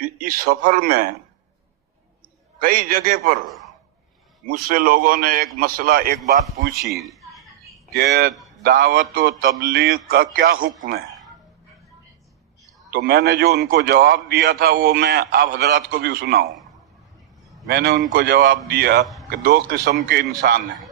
اس سفر میں کئی جگہ پر مجھ سے لوگوں نے ایک بات پوچھی کہ دعوت و تبلیغ کا کیا حکم ہے، تو میں نے جو ان کو جواب دیا تھا وہ میں آپ حضرات کو بھی سناؤں۔ میں نے ان کو جواب دیا کہ دو قسم کے انسان ہیں۔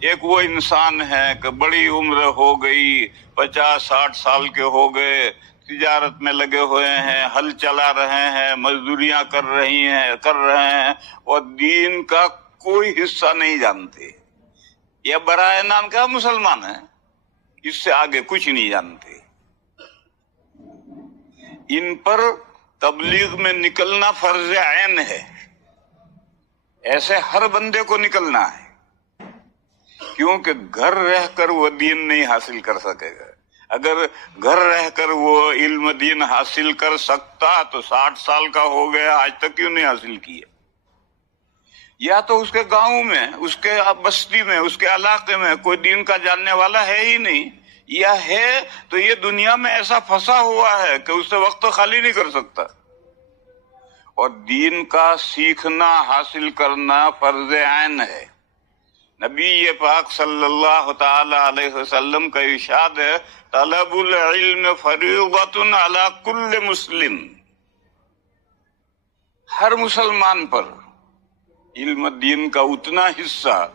ایک وہ انسان ہے کہ بڑی عمر ہو گئی، 50-60 سال کے ہو گئے، تجارت میں لگے ہوئے ہیں، ہل چلا رہے ہیں، مزدوریاں کر رہے ہیں اور دین کا کوئی حصہ نہیں جانتے۔ یہ برائے نام کیا مسلمان ہیں، اس سے آگے کچھ نہیں جانتے۔ ان پر تبلیغ میں نکلنا فرض عین ہے، ایسے ہر بندے کو نکلنا ہے، کیونکہ گھر رہ کر وہ دین نہیں حاصل کر سکے گا۔ اگر گھر رہ کر وہ علم دین حاصل کر سکتا تو 60 سال کا ہو گیا، آج تک کیوں نہیں حاصل کیا؟ یا تو اس کے گاؤں میں، اس کے بستی میں، اس کے علاقے میں کوئی دین کا جاننے والا ہے ہی نہیں، یا ہے تو یہ دنیا میں ایسا پھنسا ہوا ہے کہ اس سے وقت خالی نہیں کر سکتا۔ اور دین کا سیکھنا حاصل کرنا فرض عین ہے۔ نبی پاک صلی اللہ تعالی علیہ وسلم کا ارشاد ہے، طلب العلم فریضۃ علی کل مسلم۔ ہر مسلمان پر علم دین کا اتنا حصہ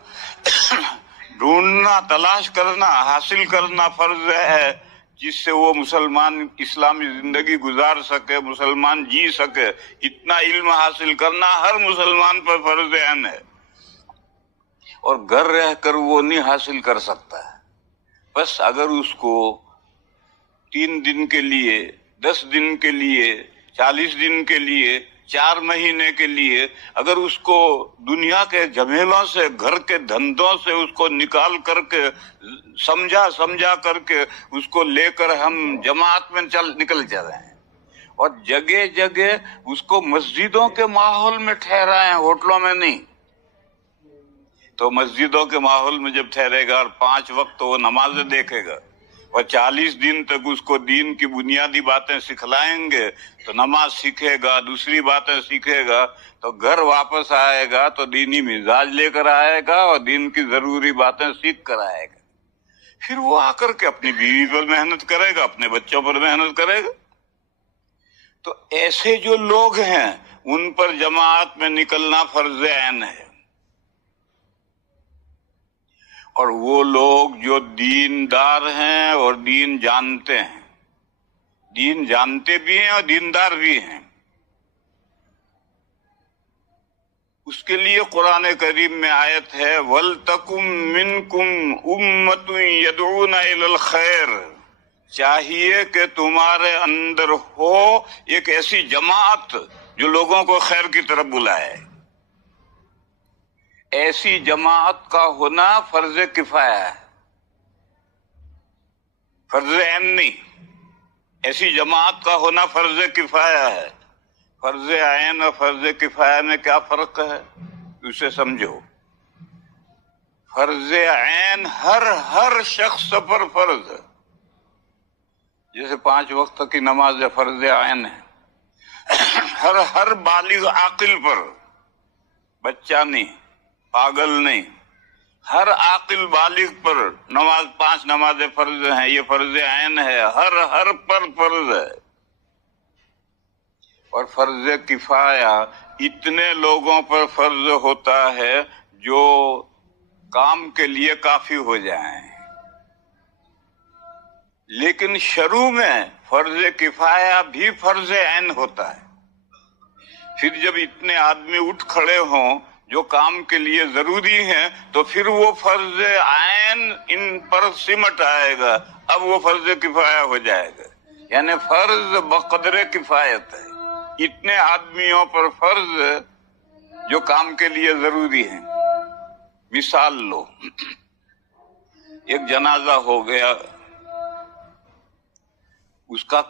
ڈھونڈنا، تلاش کرنا، حاصل کرنا فرض ہے جس سے وہ مسلمان اسلامی زندگی گزار سکے، مسلمان جی سکے۔ اتنا علم حاصل کرنا ہر مسلمان پر فرض عین ہے، اور گھر رہ کر وہ نہیں حاصل کر سکتا ہے۔ بس اگر اس کو 3 دن کے لیے، 10 دن کے لیے، 40 دن کے لیے، 4 مہینے کے لیے اگر اس کو دنیا کے جھمیلوں سے، گھر کے دھندوں سے اس کو نکال کر کے، سمجھا کر کے اس کو لے کر ہم جماعت میں نکل جا رہے ہیں، اور جگہ جگہ اس کو مسجدوں کے ماحول میں ٹھہرائیں، ہوٹلوں میں نہیں، تو مسجدوں کے ماحول میں جب ٹھہرے گا اور 5 وقت وہ نمازیں دیکھے گا اور 40 دن تک اس کو دین کی بنیادی باتیں سکھلائیں گے تو نماز سیکھے گا، دوسری باتیں سیکھے گا، تو گھر واپس آئے گا تو دینی مزاج لے کر آئے گا اور دین کی ضروری باتیں سیکھ کر آئے گا۔ پھر وہ آ کر کے اپنی بیوی پر محنت کرے گا، اپنے بچوں پر محنت کرے گا۔ تو ایسے جو لوگ ہیں ان پر جماعت میں نکلنا فرض عین ہے، اور وہ لوگ جو دیندار ہیں اور دین جانتے ہیں، دین جانتے بھی ہیں اور دیندار بھی ہیں، اس کے لیے قرآن کریم میں آیت ہے وَلْتَكُمْ مِنْكُمْ أُمَّةٌ يَدْعُونَ إِلَى الْخَيْرِ، چاہیے کہ تمہارے اندر ہو ایک ایسی جماعت جو لوگوں کو خیر کی طرف بلائے۔ ایسی جماعت کا ہونا فرض کفایہ ہے، فرض عین نہیں۔ ایسی جماعت کا ہونا فرض کفایہ ہے۔ فرض عین اور فرض کفایہ میں کیا فرق ہے اسے سمجھو۔ فرض عین ہر شخص پر فرض ہے، جیسے 5 وقت کی نماز فرض عین ہے، ہر بالغ عاقل پر، بچہ نہیں، پاگل نہیں، ہر عاقل بالغ پر 5 نمازیں فرض ہیں، یہ فرض عین ہے، ہر پر فرض ہے۔ اور فرض کفایہ اتنے لوگوں پر فرض ہوتا ہے جو کام کے لیے کافی ہو جائیں، لیکن شروع میں فرض کفایہ بھی فرض عین ہوتا ہے۔ پھر جب اتنے آدمی اٹھ کھڑے ہوں جو کام کے لیے ضروری ہیں تو پھر وہ فرض عین ان پر سمٹ آئے گا، اب وہ فرض کفایہ ہو جائے گا۔ یعنی فرض بقدر کفایت ہے، اتنے آدمیوں پر فرض جو کام کے لیے ضروری ہیں۔ مثال لو، ایک جنازہ ہو گیا، اس کا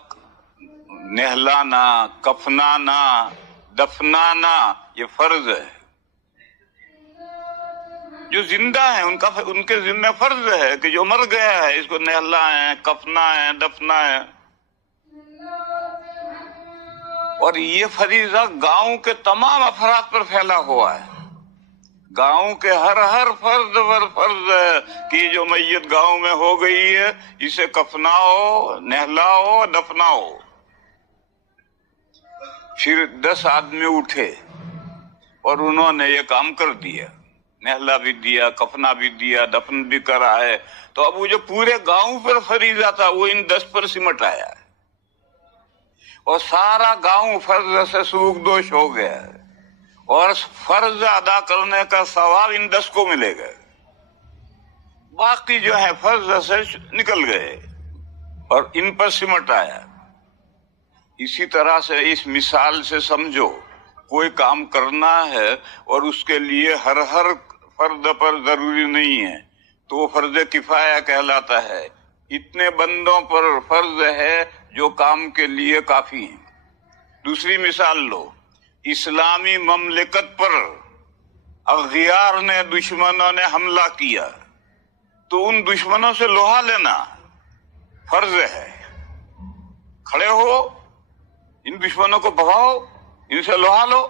نہلانا، کفنانا، دفنانا یہ فرض ہے۔ جو زندہ ہیں ان کے ذمہ فرض ہے کہ جو مر گیا ہے اس کو نہلانا ہے، کفنا ہے، دفنا ہے۔ اور یہ فریضہ گاؤں کے تمام افراد پر پھیلا ہوا ہے. گاؤں کے ہر فرد پر فرض ہے کہ جو میت گاؤں میں ہو گئی ہے اسے کفناؤ، نہلاؤ، دفناؤ. پھر 10 آدمی اٹھے اور انہوں نے یہ کام کر دیا، نہلا بھی دیا، کفنا بھی دیا، دفن بھی کرا ہے. تو اب وہ جو پورے گاؤں پر فریضہ تھا وہ ان 10 پر سمٹ آیا ہے اور سارا گاؤں فرض سے سبکدوش ہو گیا ہے اور فرض ادا کرنے کا ثواب ان 10 کو ملے گا. باقی جو ہے فرض سے نکل گئے اور ان پر سمٹ آیا. اسی طرح سے اس مثال سے سمجھو کوئی کام کرنا ہے اور اس کے لیے ہر فرد پر ضروری نہیں ہے تو وہ فرض کفایہ کہلاتا ہے. اتنے بندوں پر فرض ہے جو کام کے لیے کافی ہیں. دوسری مثال لو، اسلامی مملکت پر اغیار نے، دشمنوں نے حملہ کیا تو ان دشمنوں سے لوہا لینا فرض ہے. کھڑے ہو، ان دشمنوں کو بھگاؤ، ان سے لوہا لو.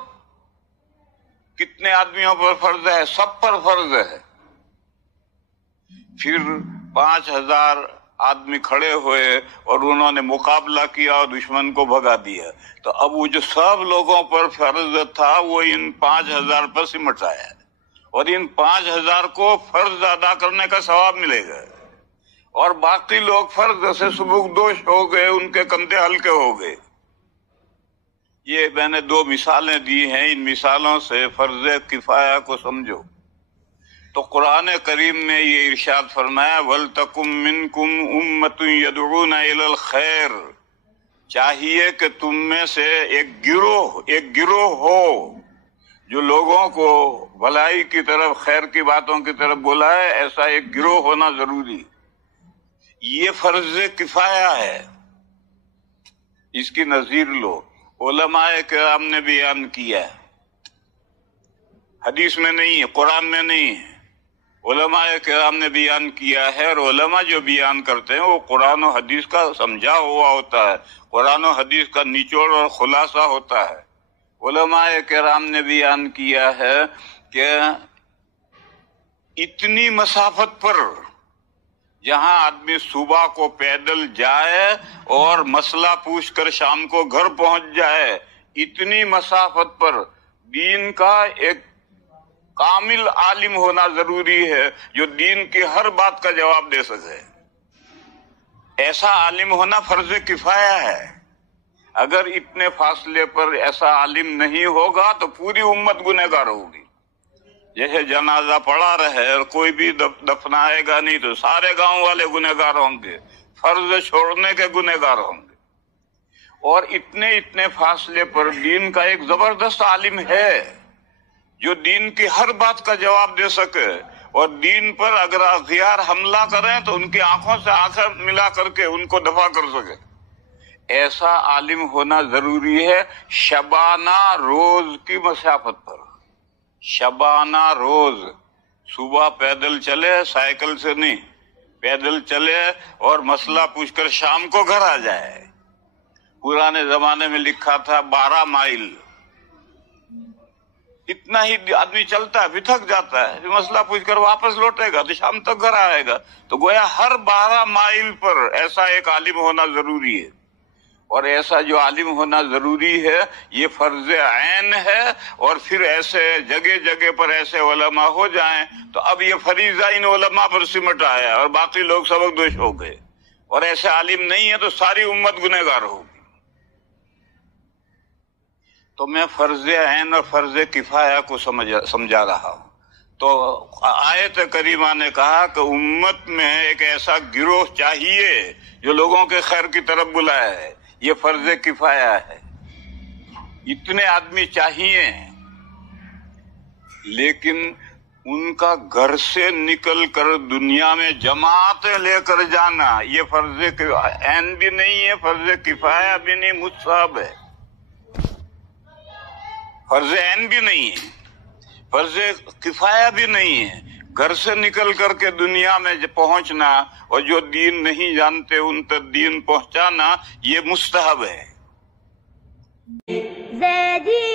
کتنے آدمیوں پر فرض ہے؟ سب پر فرض ہے. پھر 5000 آدمی کھڑے ہوئے اور انہوں نے مقابلہ کیا اور دشمن کو بھگا دیا. تو اب وہ جو سب لوگوں پر فرض تھا وہ ان 5000 پر سمٹ آیا اور ان 5000 کو فرض ادا کرنے کا ثواب ملے گا اور باقی لوگ فرض سے سبکدوش ہو گئے، ان کے کندھے ہلکے ہو گئے. یہ میں نے 2 مثالیں دی ہیں، ان مثالوں سے فرض کفایہ کو سمجھو. تو قرآن کریم میں یہ ارشاد فرمایا وَلْتَكُمْ مِنْكُمْ أُمَّةٌ يَدْعُونَ إِلَى الْخَيْرِ، چاہیے کہ تم میں سے ایک گروہ ہو جو لوگوں کو بھلائی کی طرف، خیر کی باتوں کی طرف بلائے. ایسا ایک گروہ ہونا ضروری. یہ فرض کفایہ ہے. اس کی نظیر لو، علماء کرام نے بیان کیا ہے، حدیث میں نہیں ہے، قرآن میں نہیں ہے، علماء کرام نے بیان کیا ہے. اور علماء جو بیان کرتے ہیں وہ قرآن و حدیث کا سمجھا ہوا ہوتا ہے، قرآن و حدیث کا نچوڑ اور خلاصہ ہوتا ہے. علماء کرام نے بیان کیا ہے کہ اتنی مسافت پر جہاں آدمی صبح کو پیدل جائے اور مسئلہ پوچھ کر شام کو گھر پہنچ جائے، اتنی مسافت پر دین کا ایک کامل عالم ہونا ضروری ہے جو دین کی ہر بات کا جواب دے سکے. ایسا عالم ہونا فرض کفایہ ہے. اگر اتنے فاصلے پر ایسا عالم نہیں ہوگا تو پوری امت گنہگار ہوگی. جیسے جنازہ پڑا رہے اور کوئی بھی دفنائے گا نہیں تو سارے گاؤں والے گنہگار ہوں گے، فرض چھوڑنے کے گنہگار ہوں گے. اور اتنے فاصلے پر دین کا ایک زبردست عالم ہے جو دین کی ہر بات کا جواب دے سکے اور دین پر اگر اغیار حملہ کریں تو ان کی آنکھوں سے آنکھیں ملا کر کے ان کو دفع کر سکے. ایسا عالم ہونا ضروری ہے شبانہ روز کی مسافت پر. شبانہ روز صبح پیدل چلے، سائیکل سے نہیں، پیدل چلے اور مسئلہ پوچھ کر شام کو گھر آ جائے. پرانے زمانے میں لکھا تھا 12 مائل. اتنا ہی آدمی چلتا ہے، بھی تھک جاتا ہے، مسئلہ پوچھ کر واپس لوٹے گا تو شام تک گھر آئے گا. تو گویا ہر 12 مائل پر ایسا ایک عالم ہونا ضروری ہے. اور ایسا جو عالم ہونا ضروری ہے یہ فرض عین ہے. اور پھر ایسے جگہ پر ایسے علماء ہو جائیں تو اب یہ فریضہ ان علماء پر سمٹ آیا اور باقی لوگ سبکدوش ہو گئے. اور ایسے عالم نہیں ہے تو ساری امت گنہگار ہوگی. تو میں فرض عین اور فرض کفایہ کو سمجھا رہا ہوں. تو آیت کریمہ نے کہا کہ امت میں ایک ایسا گروہ چاہیے جو لوگوں کے خیر کی طرف بلائے. یہ فرض کفایہ ہے. اتنے آدمی چاہیے لیکن ان کا گھر سے نکل کر دنیا میں جماعتیں لے کر جانا یہ فرض عین بھی نہیں ہے، فرض کفایہ بھی نہیں، مستحب ہے. فرض عین بھی نہیں ہے، فرض کفایہ بھی نہیں ہے. گھر سے نکل کر کے دنیا میں پہنچنا اور جو دین نہیں جانتے ان تک دین پہنچانا یہ مستحب ہے. زیدی